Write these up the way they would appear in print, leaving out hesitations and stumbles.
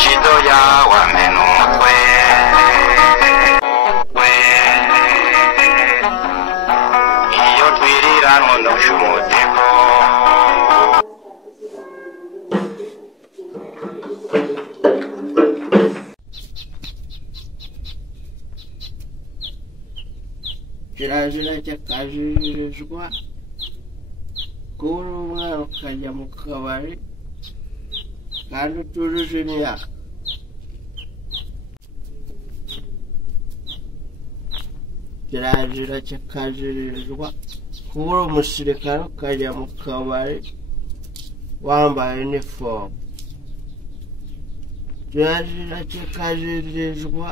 Chidoya wamenukwe iyo twirira ntundusha umutego kirazira cyakajirijwe kubura umwana ukajya mu kabari kandi utujuje imyaka kirazira cyakajirijwe kubura umusirikare ukajya mu kabari wambaye inifomu kirazira cyakajirijwe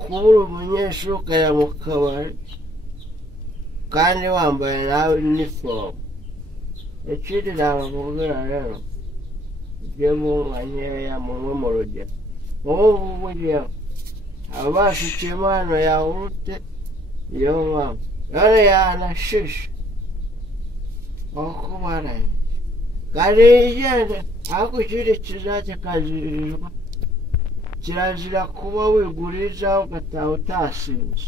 kubura umunyeshuri ukajya mu kabari kandi wambaye nawe inifomu ikindi nababwira rero ujye munywa nkeya munywe mu rugero wowe ngubu ugiye abashikiye impano yawurute niyo mpamvu rero yanashishe aho kubaranye kandi yigende ariko ikindi kizajya kazirizwa kirazira kuba wigurizaho ugataha utasinze